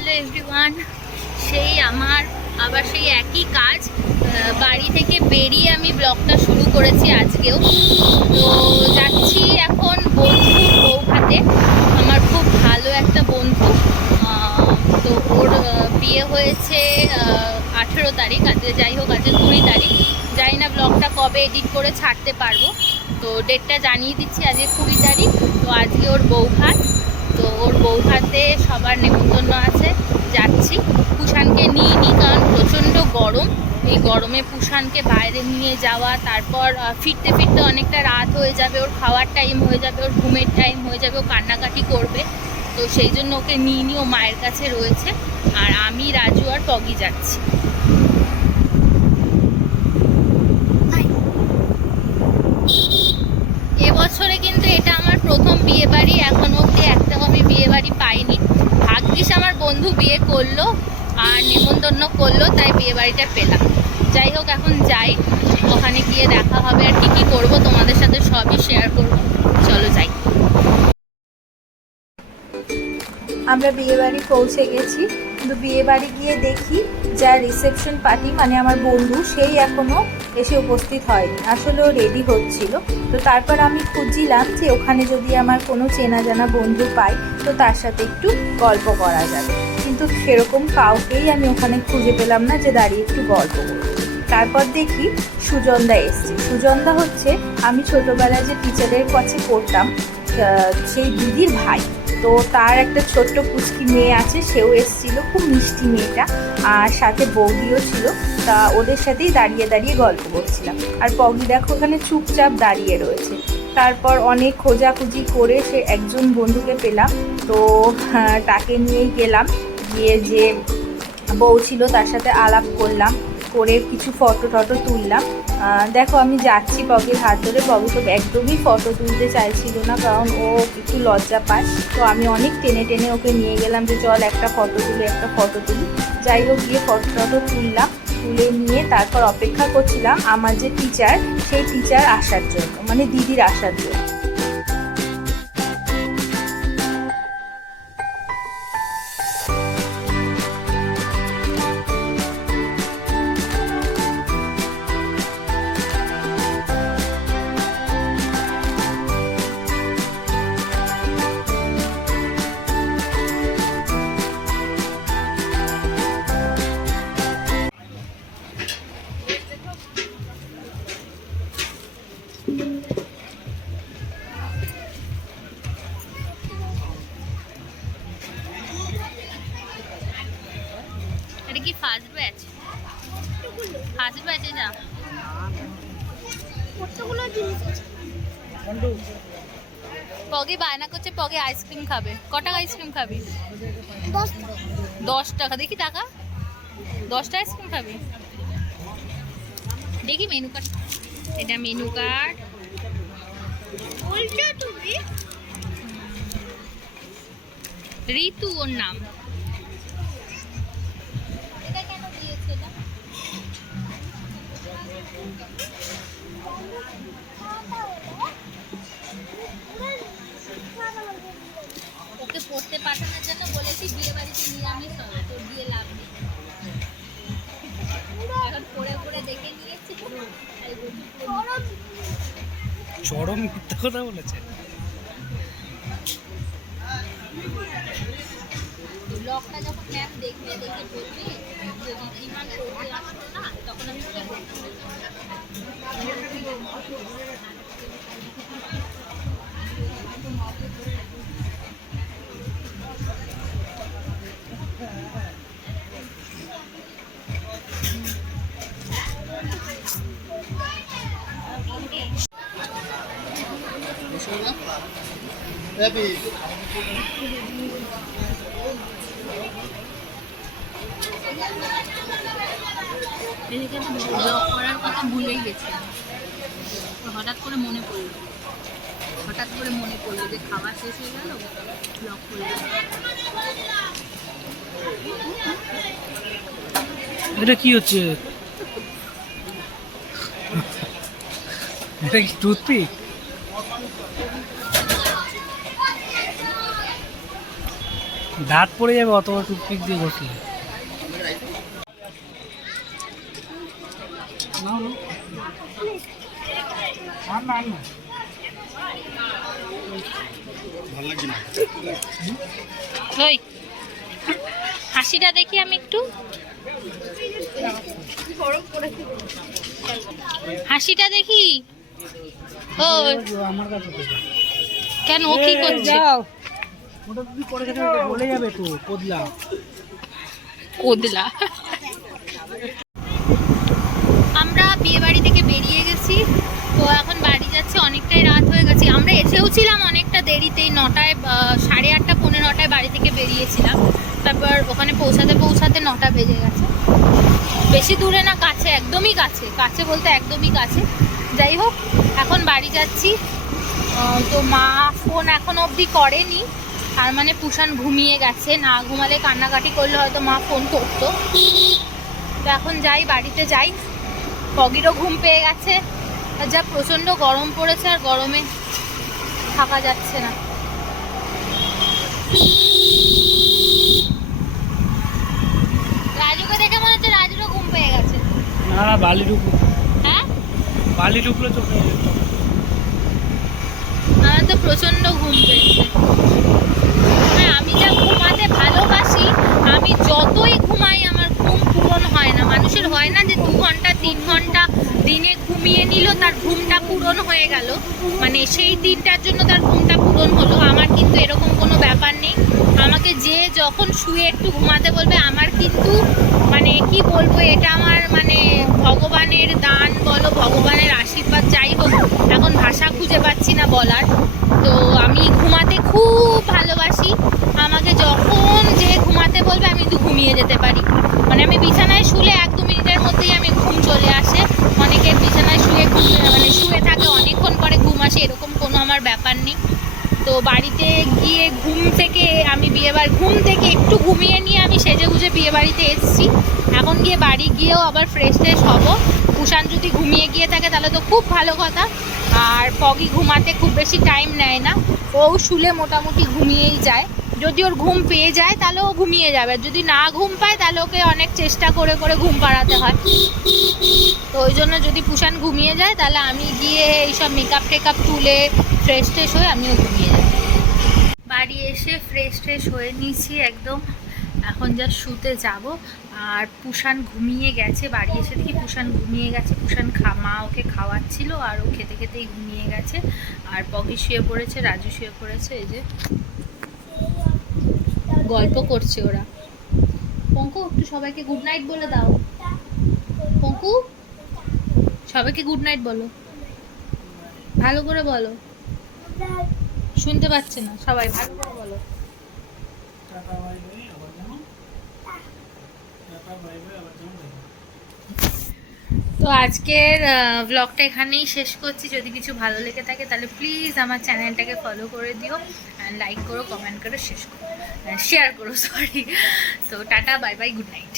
Hello everyone, সেই আমার আবার সেই একই কাজ। বাড়ি থেকে বেরিয়ে আমি ব্লগটা শুরু করেছি আজকেও। তো যাচ্ছি এখন বন্ধুর বৌভাতে। আমার খুব ভালো একটা বন্ধু, তো ওর বিয়ে হয়েছে 18 তারিখ, আজকে যাই হোক আজকে 20 তারিখ। জানি না ব্লগটা কবে এডিট করে ছাড়তে পারবো, তো ডেটটা জানিয়ে দিচ্ছি, আজকে 20 তারিখ। তো আজকে ওর বৌভাত, তো ওর বৌভাতে সবার নেমন্তন্ন আছে, যাচ্ছি। পুষানকে নিয়ে নিই, কারণ প্রচণ্ড গরম। এই গরমে পুষানকে বাইরে নিয়ে যাওয়া, তারপর ফিরতে ফিরতে অনেকটা রাত হয়ে যাবে, ওর খাওয়ার টাইম হয়ে যাবে, ওর ঘুমের টাইম হয়ে যাবে, ও কান্নাকাটি করবে। তো সেই জন্য ওকে নিয়ে নিয়ে ও মায়ের কাছে রয়েছে, আর আমি, রাজু আর পগি যাচ্ছি। এবছরে কিন্তু এটা আমার প্রথম বিয়ে বাড়ি, এখন অবধি একটাও আমি বিয়ে বাড়ি পাইনি। ভাগ্যিস আমার বন্ধু বিয়ে করলো আর নেমন্তন্ন করলো, তাই বিয়ে বাড়িটা পেলাম। যাই হোক, এখন যাই, ওখানে গিয়ে দেখা হবে, আর কী কী করবো তোমাদের সাথে সবই শেয়ার করবো। চলো যাই। আমরা বিয়েবাড়ি পৌঁছে গেছি, কিন্তু বিয়েবাড়ি গিয়ে দেখি যার রিসেপশন পার্টি মানে আমার বন্ধু, সেই এখনও এসে উপস্থিত হয়নি। আসলে ও রেডি হচ্ছিল। তো তারপর আমি খুঁজছিলাম যে ওখানে যদি আমার কোনো চেনা জানা বন্ধু পাই তো তার সাথে একটু গল্প করা যাবে, কিন্তু সেরকম কাউকেই আমি ওখানে খুঁজে পেলাম না যে দাঁড়িয়ে একটু গল্প করব। তারপর দেখি সুজনদা এসছে। সুজনদা হচ্ছে আমি ছোটোবেলায় যে টিচারের কাছে পড়তাম সেই দিদির ভাই। তো তার একটা ছোট্ট পুচকি মেয়ে আছে, সেও এসেছিল, খুব মিষ্টি মেয়েটা, আর সাথে বৌদিও ছিল। তা ওদের সাথেই দাঁড়িয়ে দাঁড়িয়ে গল্প করছিলাম। আর পগি দেখো ওখানে চুপচাপ দাঁড়িয়ে রয়েছে। তারপর অনেক খোঁজাখুঁজি করে সে একজন বন্ধুকে পেলাম, তো তাকে নিয়েই গেলাম। গিয়ে যে বউ ছিল তার সাথে আলাপ করলাম, করে কিছু ফটো টটো তুললাম। দেখো আমি যাচ্ছি পগির হাত ধরে। পগি তো একদমই ফটো তুলতে চাইছিল না, কারণ ও একটু লজ্জা পায়। তো আমি অনেক টেনে টেনে ওকে নিয়ে গেলাম যে চল একটা ফটো তুলি, একটা ফটো তুলি। যাই হোক, গিয়ে ফটো টটো তুললাম। তুলে নিয়ে তারপর অপেক্ষা করছিলাম আমার যে টিচার, সেই টিচার আসার জন্য, মানে দিদির আসার জন্য। এটা কি ফার্স্ট ব্যাচ? ফার্স্ট ব্যাচে যা পগি বায়না করছে, পগি আইসক্রিম খাবে। ক টাকা আইসক্রিম খাবি? 10 টাকা। দেখি টাকা, 10টা আইসক্রিম খাবি? দেখি মেনু কার্ড। এটা মেনু কার্ড। ঋতু ওর নাম। এটা কেন দিয়েছে? এটা ওকে পড়তে পাঠানোর জন্য বলেছি, বিয়ে বাড়িতে নিরামিষ হবে, তোর দিয়ে লাভ নেই। এখন পড়ে পড়ে দেখে নিয়েছি, চরম মিথ্যা কথা বলেছে। ব্লগটা যখন ম্যাম দেখবে, দেখে বলবে যদি ইমান পড়তে আসলো না, তখন আমি ব্লগ করার কথা ভুলেই গেছি। হঠাৎ করে মনে পড়লো যে খাবার শেষ হয়ে গেল, ব্লগ করলাম। এটা কি হচ্ছে? এটা কি টুথপিক? দাঁত পড়ে যাবে অত বড় টুথপিক দিয়ে ঘষলে। ওই হাসিটা দেখি আমি একটু, হাসিটা দেখি। ও আমার কাছে কেন, ও কি করছে? ওটা যদি পড়ে গেছে বলে যাবে তো কোদলা কোদলা। আমরা বিয়ে বাড়ি থেকে বেরিয়ে গেছি, তো এখন বাড়ি যাচ্ছে, অনেকটাই রাত হয়ে গেছে। আমরা এসেও ছিলাম অনেকটা দেরিতেই, 9টায় 8:30 পৌনে 9টায় বাড়ি থেকে বেরিয়েছিলাম। তারপর ওখানে পৌঁছাতে পৌঁছাতে 9টা বেজে গেছে। বেশি দূরে না, কাছে, একদমই কাছে, কাছে বলতে একদমই কাছে। যাই হোক, এখন বাড়ি যাচ্ছি। তো মা ফোন এখনো অবধি করেনি, তার মানে পুষান ঘুমিয়ে গেছে। না ঘুমালে কান্নাকাটি করলে হয়তো মা ফোন করতো। তো এখন যাই, বাড়িতে যাই। পগিরও ঘুম পেয়ে গেছে, আর যা প্রচণ্ড গরম পড়েছে, আর গরমে থাকা যাচ্ছে না। রাজুকে দেখে মনে হচ্ছে রাজুরও ঘুম পেয়ে গেছে। না বালি ঢুকলো, হ্যাঁ বালি ঢুকলো চোখে। আমার তো প্রচণ্ড ঘুম পেয়েছে। হ্যাঁ, আমি যা ঘুমাতে ভালোবাসি, আমি যতই ঘুমাই আমার ঘুম পূরণ হয় না। মানুষের হয় না যে 2 ঘন্টা 3 ঘন্টা দিনে ঘুমিয়ে নিল, তার ঘুমটা পূরণ হয়ে গেল, মানে সেই দিনটার জন্য তার ঘুমটা পূরণ হলো। আমার কিন্তু এরকম কোনো ব্যাপার নেই। আমাকে যে যখন শুয়ে একটু ঘুমাতে বলবে, আমার কিন্তু মানে কি বলবো, এটা আমার মানে ভগবানের দান বলো, ভগবানের আশীর্বাদ, যাই হোক, এখন ভাষা খুঁজে পাচ্ছি না বলার। তো আমি ঘুমাতে খুব ভালোবাসি। আমাকে যখন যে ঘুমাতে বলবে আমি কিন্তু ঘুমিয়ে যেতে পারি। মানে আমি বিছানায় শুলে 1-2 মিনিটের মধ্যেই আমি ঘুম চলে আসে। অনেকের বিছানায় শুয়ে মানে শুয়ে থাকে, অনেকক্ষণ পরে ঘুম আসে, এরকম কোনো আমার ব্যাপার নেই। তো বাড়িতে গিয়ে ঘুম থেকে ঘুম থেকে একটু ঘুমিয়ে নিয়ে আমি সেজে গুজে বিয়ে বাড়িতে এসেছি। এখন গিয়ে বাড়ি গিয়েও আবার ফ্রেশ ট্রেশ হবো। কুষাণ যদি ঘুমিয়ে গিয়ে থাকে তাহলে তো খুব ভালো কথা। আর পগি ঘুমাতে খুব বেশি টাইম নেয় না, ও শুলে মোটামুটি ঘুমিয়েই যায়। যদি ওর ঘুম পেয়ে যায় তাহলে ও ঘুমিয়ে যাবে, আর যদি না ঘুম পায় তাহলে ওকে অনেক চেষ্টা করে করে ঘুম পাড়াতে হয়। তো ওই জন্য যদি কুষাণ ঘুমিয়ে যায় তাহলে আমি গিয়ে এইসব মেকআপ টেকআপ তুলে ফ্রেশ ট্রেশ হয়ে আমিও ঘুমিয়ে যাই। বাড়ি এসে ফ্রেশ ট্রেশ হয়ে নিয়েছি একদম, এখন যা শুতে যাব। আর পুষাণ ঘুমিয়ে গেছে, বাড়ি এসে দেখি পুষাণ ঘুমিয়ে গেছে। পুষাণ মা ওকে খাওয়াচ্ছিল আর ও খেতে খেতেই ঘুমিয়ে গেছে। আর পগি শুয়ে পড়েছে, রাজু শুয়ে পড়েছে, এই যে গল্প করছে ওরা। পঙ্কু একটু সবাইকে গুড নাইট বলে দাও। পঙ্কু সবাইকে গুড নাইট বলো, ভালো করে বলো, শুনতে পাচ্ছে না সবাই, ভালো করে বলো। তো আজকের ব্লগটা এখানেই শেষ করছি। যদি কিছু ভালো লেগে থাকে তাহলে প্লিজ আমার চ্যানেলটাকে ফলো করে দিও, লাইক করো, কমেন্ট করো, শেয়ার করো, সরি। তো tata, bye bye, good night.